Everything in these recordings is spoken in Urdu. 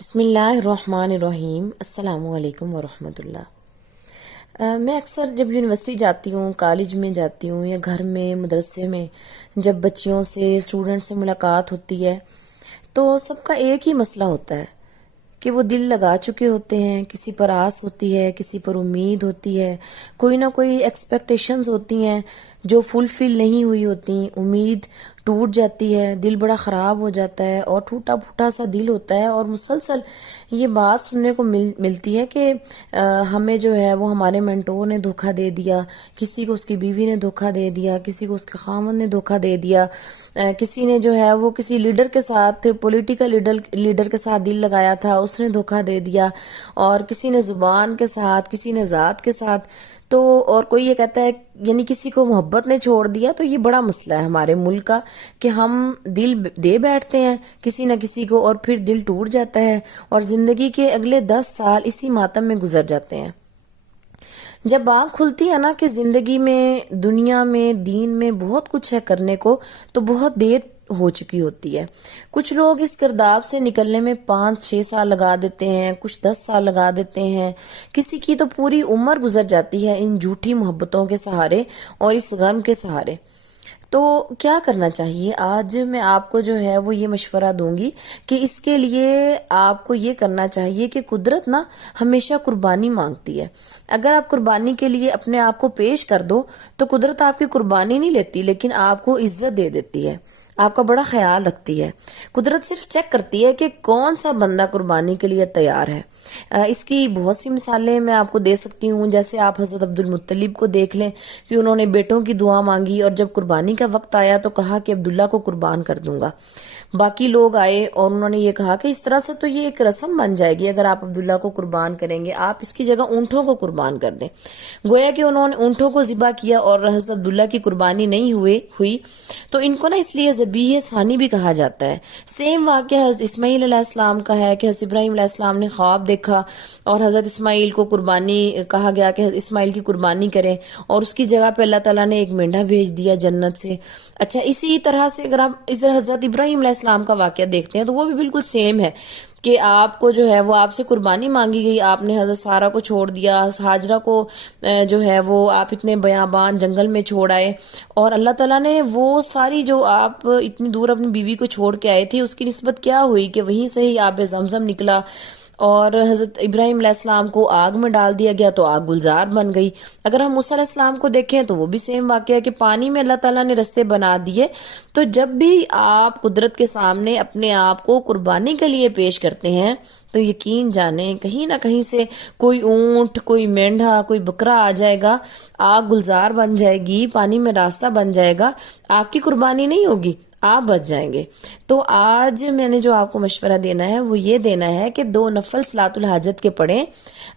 بسم اللہ الرحمن الرحیم۔ السلام علیکم ورحمۃ اللہ۔ میں اکثر جب یونیورسٹی جاتی ہوں، کالج میں جاتی ہوں یا گھر میں مدرسے میں جب بچیوں سے اسٹوڈنٹ سے ملاقات ہوتی ہے تو سب کا ایک ہی مسئلہ ہوتا ہے کہ وہ دل لگا چکے ہوتے ہیں، کسی پر آس ہوتی ہے، کسی پر امید ہوتی ہے، کوئی نہ کوئی ایکسپیکٹیشنز ہوتی ہیں جو فلفل نہیں ہوئی ہوتی، امید ٹوٹ جاتی ہے، دل بڑا خراب ہو جاتا ہے اور ٹوٹا پھوٹا سا دل ہوتا ہے، اور مسلسل یہ بات سننے کو ملتی ہے کہ ہمیں جو ہے وہ ہمارے مینٹور نے دھوکہ دے دیا، کسی کو اس کی بیوی نے دھوکہ دے دیا، کسی کو اس کے خاوند نے دھوکہ دے دیا، کسی نے جو ہے وہ کسی لیڈر کے ساتھ، پولیٹیکل لیڈر کے ساتھ دل لگایا تھا، اس نے دھوکہ دے دیا، اور کسی نے زبان کے ساتھ، کسی نے ذات کے ساتھ، تو اور کوئی یہ کہتا ہے یعنی کسی کو محبت نے چھوڑ دیا۔ تو یہ بڑا مسئلہ ہے ہمارے ملک کا کہ ہم دل دے بیٹھتے ہیں کسی نہ کسی کو اور پھر دل ٹوٹ جاتا ہے اور زندگی کے اگلے 10 سال اسی ماتم میں گزر جاتے ہیں۔ جب آنکھ کھلتی ہے نا کہ زندگی میں، دنیا میں، دین میں بہت کچھ ہے کرنے کو، تو بہت دیر ہو چکی ہوتی ہے۔ کچھ لوگ اس گرداب سے نکلنے میں 5-6 سال لگا دیتے ہیں، کچھ 10 سال لگا دیتے ہیں، کسی کی تو پوری عمر گزر جاتی ہے ان جھوٹی محبتوں کے سہارے اور اس غم کے سہارے۔ تو کیا کرنا چاہیے؟ آج میں آپ کو جو ہے وہ یہ مشورہ دوں گی کہ اس کے لیے آپ کو یہ کرنا چاہیے کہ قدرت نا ہمیشہ قربانی مانگتی ہے۔ اگر آپ قربانی کے لیے اپنے آپ کو پیش کر دو تو قدرت آپ کی قربانی نہیں لیتی، لیکن آپ کو عزت دے دیتی ہے، آپ کا بڑا خیال رکھتی ہے۔ قدرت صرف چیک کرتی ہے کہ کون سا بندہ قربانی کے لیے تیار ہے۔ اس کی بہت سی مثالیں میں آپ کو دے سکتی ہوں، جیسے آپ حضرت عبد المطلب کو دیکھ لیں کہ انہوں نے بیٹوں کی دعا مانگی اور جب قربانی کا وقت آیا تو کہا کہ عبداللہ کو قربان کر دوں گا۔ باقی لوگ آئے اور انہوں نے یہ کہا کہ اس طرح سے تو یہ ایک رسم بن جائے گی، اگر آپ عبداللہ کو قربان کریں گے، آپ اس کی جگہ اونٹوں کو قربان کر دیں۔ گویا کہ انہوں نے اونٹوں کو ذبح کیا اور حضرت عبداللہ کی قربانی نہیں ہوئی، تو ان کو نا اس لیے ذبیح ثانی بھی کہا جاتا ہے۔ سیم واقعہ حضرت اسماعیل علیہ السلام کا ہے کہ حضرت ابراہیم علیہ السلام نے خواب دیکھا اور حضرت اسماعیل کو قربانی کہا گیا کہ اسماعیل کی قربانی کریں، اور اس کی جگہ پہ اللہ تعالیٰ نے ایک مینڈا بھیج دیا جنت سے۔ اچھا، اسی طرح سے اگر آپ ادھر حضرت ابراہیم علیہ السلام کا واقعہ دیکھتے ہیں تو وہ بھی بالکل سیم ہے کہ آپ کو جو ہے وہ آپ سے قربانی مانگی گئی، آپ نے حضرت سارہ کو چھوڑ دیا، ہاجرہ کو جو ہے وہ آپ اتنے بیابان جنگل میں چھوڑ آئے، اور اللہ تعالیٰ نے وہ ساری جو آپ اتنی دور اپنی بیوی کو چھوڑ کے آئے تھے اس کی نسبت کیا ہوئی کہ وہیں سے ہی آب زمزم نکلا، اور حضرت ابراہیم علیہ السلام کو آگ میں ڈال دیا گیا تو آگ گلزار بن گئی۔ اگر ہم موسیٰ علیہ السلام کو دیکھیں تو وہ بھی سیم واقعہ ہے کہ پانی میں اللہ تعالیٰ نے رستے بنا دیے۔ تو جب بھی آپ قدرت کے سامنے اپنے آپ کو قربانی کے لیے پیش کرتے ہیں تو یقین جانیں کہیں نہ کہیں سے کوئی اونٹ، کوئی مینڈھا، کوئی بکرا آ جائے گا، آگ گلزار بن جائے گی، پانی میں راستہ بن جائے گا، آپ کی قربانی نہیں ہوگی، آپ بچ جائیں گے۔ تو آج میں نے جو آپ کو مشورہ دینا ہے وہ یہ دینا ہے کہ 2 نفل صلاۃ الحاجت کے پڑھیں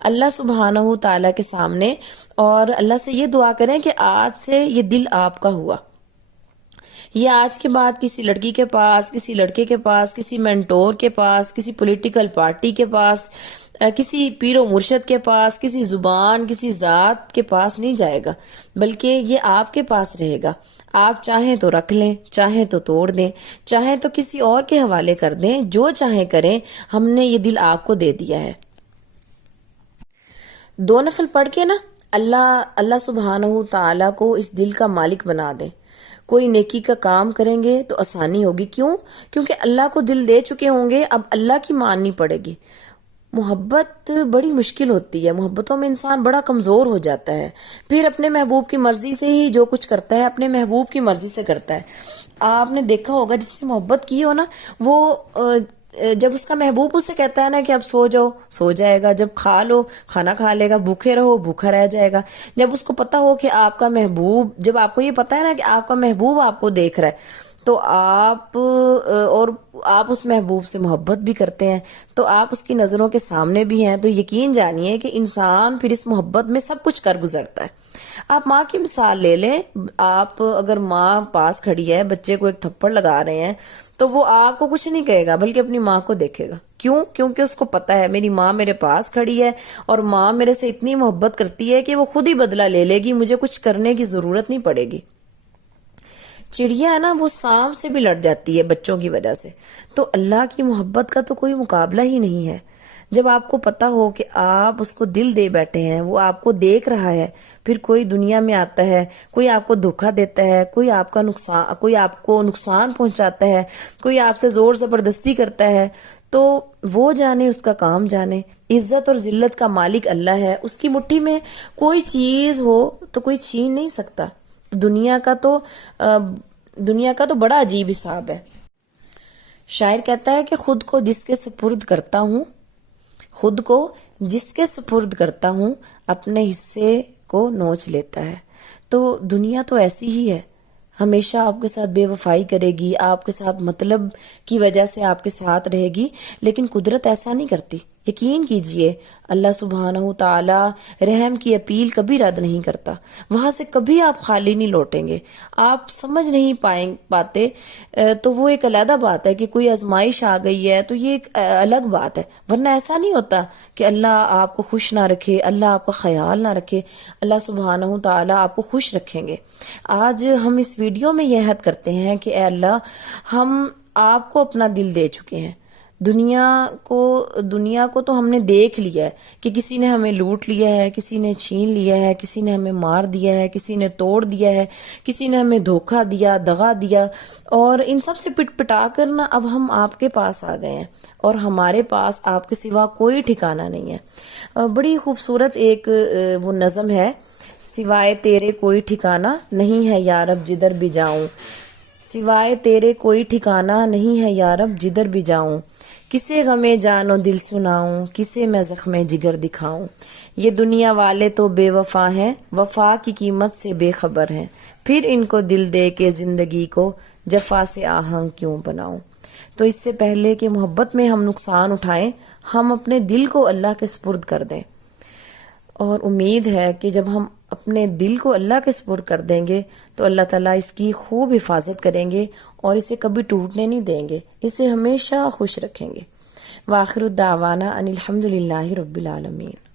اللہ سبحانہ تعالیٰ کے سامنے، اور اللہ سے یہ دعا کریں کہ آج سے یہ دل آپ کا ہوا۔ یہ آج کے بعد کسی لڑکی کے پاس، کسی لڑکے کے پاس، کسی مینٹور کے پاس، کسی پولیٹیکل پارٹی کے پاس، کسی پیر و مرشد کے پاس، کسی زبان، کسی ذات کے پاس نہیں جائے گا، بلکہ یہ آپ کے پاس رہے گا۔ آپ چاہیں تو رکھ لیں، چاہیں تو توڑ دیں، چاہیں تو کسی اور کے حوالے کر دیں، جو چاہیں کریں، ہم نے یہ دل آپ کو دے دیا ہے۔ 2 نفل پڑھ کے نا اللہ سبحانہ تعالیٰ کو اس دل کا مالک بنا دیں۔ کوئی نیکی کا کام کریں گے تو آسانی ہوگی، کیوں؟ کیونکہ اللہ کو دل دے چکے ہوں گے، اب اللہ کی ماننی پڑے گی۔ محبت بڑی مشکل ہوتی ہے، محبتوں میں انسان بڑا کمزور ہو جاتا ہے، پھر اپنے محبوب کی مرضی سے ہی جو کچھ کرتا ہے اپنے محبوب کی مرضی سے کرتا ہے۔ آپ نے دیکھا ہوگا جس نے محبت کی ہو نا، وہ جب اس کا محبوب اسے کہتا ہے نا کہ اب سو جاؤ، سو جائے گا، جب کھا لو کھانا کھا لے گا، بھوکے رہو بھوکا رہ جائے گا۔ جب اس کو پتا ہو کہ آپ کا محبوب، جب آپ کو یہ پتا ہے نا کہ آپ کا محبوب آپ کو دیکھ رہا ہے، تو آپ اس محبوب سے محبت بھی کرتے ہیں، تو آپ اس کی نظروں کے سامنے بھی ہیں، تو یقین جانیے کہ انسان پھر اس محبت میں سب کچھ کر گزرتا ہے۔ آپ ماں کی مثال لے لیں، آپ اگر ماں پاس کھڑی ہے، بچے کو ایک تھپڑ لگا رہے ہیں، تو وہ آپ کو کچھ نہیں کہے گا بلکہ اپنی ماں کو دیکھے گا۔ کیوں؟ کیونکہ اس کو پتا ہے میری ماں میرے پاس کھڑی ہے اور ماں میرے سے اتنی محبت کرتی ہے کہ وہ خود ہی بدلہ لے لے گی، مجھے کچھ کرنے کی ضرورت نہیں پڑے گی۔ چڑیا ہے نا وہ سانپ سے بھی لڑ جاتی ہے بچوں کی وجہ سے. تو اللہ کی محبت کا تو کوئی مقابلہ ہی نہیں ہے. جب آپ کو پتا ہو کہ آپ اس کو دل دے بیٹھے ہیں، وہ آپ کو دیکھ رہا ہے، پھر کوئی دنیا میں آتا ہے، کوئی آپ کو دھوکا دیتا ہے، کوئی آپ کو نقصان پہنچاتا ہے، کوئی آپ سے زور زبردستی کرتا ہے، تو وہ جانے، اس کا کام جانے. عزت اور ذلت کا مالک اللہ ہے. اس کی مٹھی میں کوئی چیز ہو تو کوئی چھین نہیں سکتا. دنیا کا تو بڑا عجیب حساب ہے. شاعر کہتا ہے کہ خود کو جس کے سپرد کرتا ہوں، خود کو جس کے سپرد کرتا ہوں، اپنے حصے کو نوچ لیتا ہے. تو دنیا تو ایسی ہی ہے، ہمیشہ آپ کے ساتھ بے وفائی کرے گی، آپ کے ساتھ مطلب کی وجہ سے آپ کے ساتھ رہے گی. لیکن قدرت ایسا نہیں کرتی. یقین کیجئے اللہ سبحانہ تعالی رحم کی اپیل کبھی رد نہیں کرتا. وہاں سے کبھی آپ خالی نہیں لوٹیں گے. آپ سمجھ نہیں پاتے تو وہ ایک علیحدہ بات ہے کہ کوئی آزمائش آ گئی ہے تو یہ ایک الگ بات ہے. ورنہ ایسا نہیں ہوتا کہ اللہ آپ کو خوش نہ رکھے، اللہ آپ کا خیال نہ رکھے. اللہ سبحانہ تعالی آپ کو خوش رکھیں گے. آج ہم اس ویڈیو میں یہ عہد کرتے ہیں کہ اے اللہ، ہم آپ کو اپنا دل دے چکے ہیں. دنیا کو تو ہم نے دیکھ لیا ہے کہ کسی نے ہمیں لوٹ لیا ہے، کسی نے چھین لیا ہے، کسی نے ہمیں مار دیا ہے، کسی نے توڑ دیا ہے، کسی نے ہمیں دھوکہ دیا، دغا دیا. اور ان سب سے پٹ پٹا کر نا اب ہم آپ کے پاس آ گئے ہیں، اور ہمارے پاس آپ کے سوا کوئی ٹھکانہ نہیں ہے. بڑی خوبصورت ایک وہ نظم ہے، سوائے تیرے کوئی ٹھکانہ نہیں ہے یارب جدھر بھی جاؤں، سوائے تیرے کوئی ٹھکانہ نہیں ہے یارب جدھر بھی جاؤں، کسے غمِ جان و دل سناؤں، کسے میں زخمِ جگر دکھاؤں. یہ دنیا والے تو بے وفا ہیں، وفا کی قیمت سے بے خبر ہیں، پھر ان کو دل دے کے زندگی کو جفا سے آہنگ کیوں بناؤں. تو اس سے پہلے کہ محبت میں ہم نقصان اٹھائیں، ہم اپنے دل کو اللہ کے سپرد کر دیں. اور امید ہے کہ جب ہم اپنے دل کو اللہ کے سپرد کر دیں گے تو اللہ تعالیٰ اس کی خوب حفاظت کریں گے اور اسے کبھی ٹوٹنے نہیں دیں گے، اسے ہمیشہ خوش رکھیں گے. وآخر الدعوانا ان الحمد للہ رب العالمین.